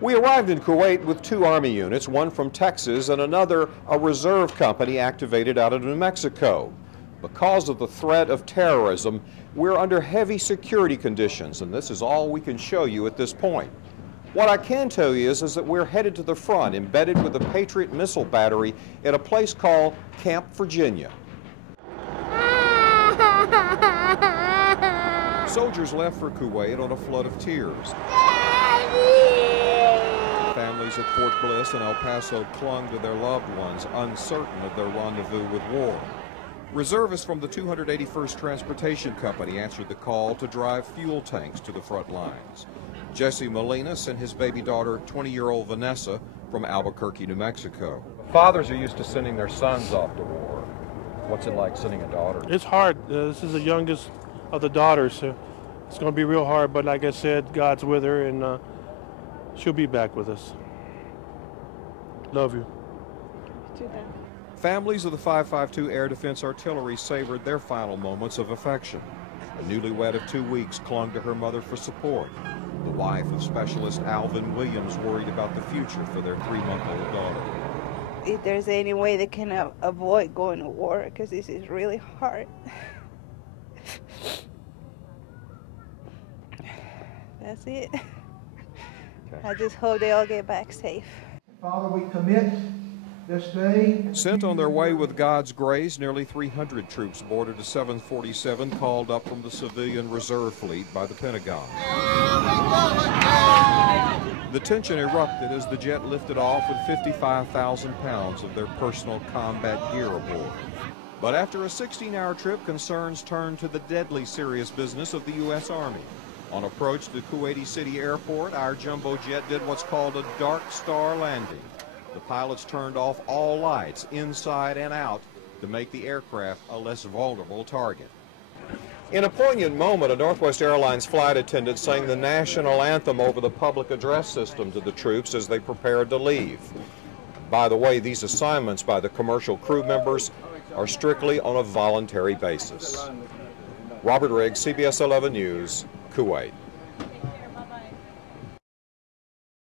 We arrived in Kuwait with 2 Army units, one from Texas and another a reserve company activated out of New Mexico. Because of the threat of terrorism, we're under heavy security conditions, and this is all we can show you at this point. What I can tell you is that we're headed to the front, embedded with the Patriot missile battery at a place called Camp Virginia. Soldiers left for Kuwait on a flood of tears. Families at Fort Bliss and El Paso clung to their loved ones, uncertain of their rendezvous with war. Reservists from the 281st Transportation Company answered the call to drive fuel tanks to the front lines. Jesse Molina sent his baby daughter, 20-year-old Vanessa, from Albuquerque, New Mexico. Fathers are used to sending their sons off to war. What's it like sending a daughter? It's hard. This is the youngest of the daughters, so it's going to be real hard, but like I said, God's with her, and she'll be back with us. Love you. Families of the 552 Air Defense Artillery savored their final moments of affection. A newlywed of 2 weeks clung to her mother for support. The wife of Specialist Alvin Williams worried about the future for their 3-month-old daughter. If there's any way they can avoid going to war, because this is really hard. That's it. Okay. I just hope they all get back safe. Father, we commit this day. Sent on their way with God's grace, nearly 300 troops boarded a 747 called up from the civilian reserve fleet by the Pentagon. The tension erupted as the jet lifted off with 55,000 pounds of their personal combat gear aboard. But after a 16-hour trip, concerns turned to the deadly serious business of the U.S. Army. On approach to Kuwaiti City Airport, our jumbo jet did what's called a dark star landing. The pilots turned off all lights, inside and out, to make the aircraft a less vulnerable target. In a poignant moment, a Northwest Airlines flight attendant sang the national anthem over the public address system to the troops as they prepared to leave. By the way, these assignments by the commercial crew members are strictly on a voluntary basis. Robert Riggs, CBS 11 News, Kuwait.